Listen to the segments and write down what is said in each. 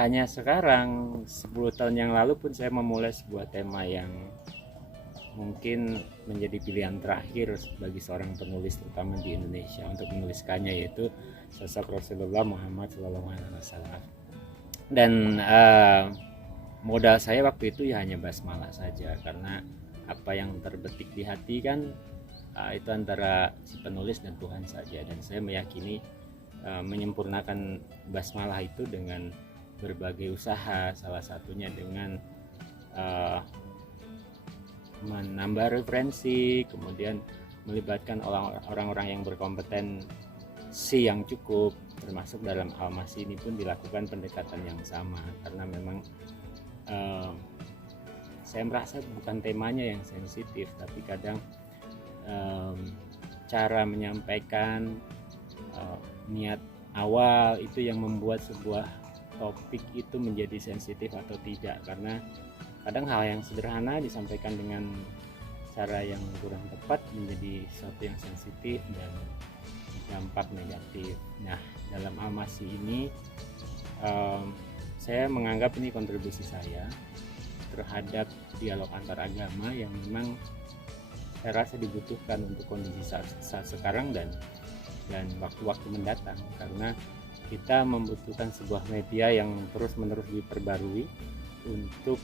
hanya sekarang, 10 tahun yang lalu pun saya memulai sebuah tema yang mungkin menjadi pilihan terakhir bagi seorang penulis terutama di Indonesia untuk menuliskannya, yaitu sosok Rasulullah Muhammad SAW. Dan modal saya waktu itu ya hanya basmalah saja, karena apa yang terbetik di hati kan itu antara si penulis dan Tuhan saja. Dan saya meyakini menyempurnakan basmalah itu dengan berbagai usaha, salah satunya dengan menambah referensi, kemudian melibatkan orang-orang yang berkompetensi yang cukup, termasuk dalam Al-Masih ini pun dilakukan pendekatan yang sama, karena memang saya merasa bukan temanya yang sensitif, tapi kadang cara menyampaikan niat awal itu yang membuat sebuah topik itu menjadi sensitif atau tidak, karena kadang hal yang sederhana disampaikan dengan cara yang kurang tepat menjadi sesuatu yang sensitif dan dampak negatif. Nah, dalam Al-Masih ini saya menganggap ini kontribusi saya terhadap dialog antar agama yang memang saya rasa dibutuhkan untuk kondisi saat sekarang dan waktu-waktu mendatang, karena kita membutuhkan sebuah media yang terus-menerus diperbarui untuk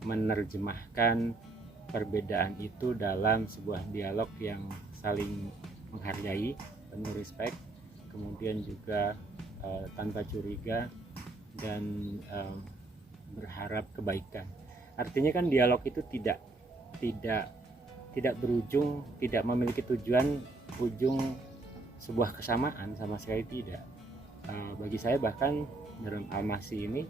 menerjemahkan perbedaan itu dalam sebuah dialog yang saling menghargai, penuh respect, kemudian juga tanpa curiga dan berharap kebaikan. Artinya kan dialog itu tidak berujung, tidak memiliki ujung sebuah kesamaan, sama sekali tidak. Bagi saya bahkan dalam Al-Masih ini,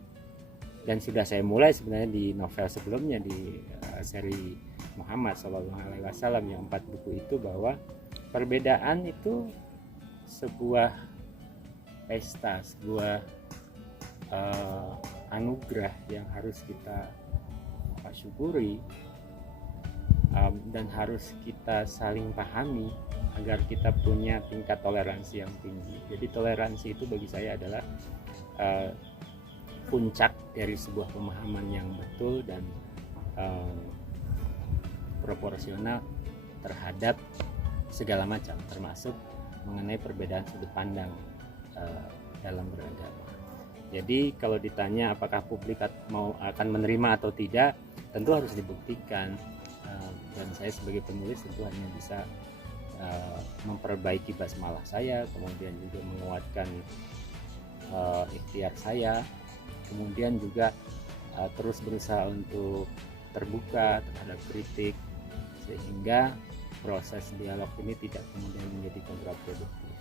dan sudah saya mulai sebenarnya di novel sebelumnya di seri Muhammad SAW yang 4 buku itu, bahwa perbedaan itu sebuah pesta, sebuah anugerah yang harus kita syukuri dan harus kita saling pahami agar kita punya tingkat toleransi yang tinggi. Jadi toleransi itu bagi saya adalah puncak dari sebuah pemahaman yang betul dan proporsional terhadap segala macam, termasuk mengenai perbedaan sudut pandang dalam beragama. Jadi kalau ditanya apakah publik akan menerima atau tidak, tentu harus dibuktikan, dan saya sebagai penulis tentu hanya bisa memperbaiki basmalah saya, kemudian juga menguatkan ikhtiar saya, kemudian juga terus berusaha untuk terbuka terhadap kritik, sehingga proses dialog ini tidak kemudian menjadi kontraproduktif.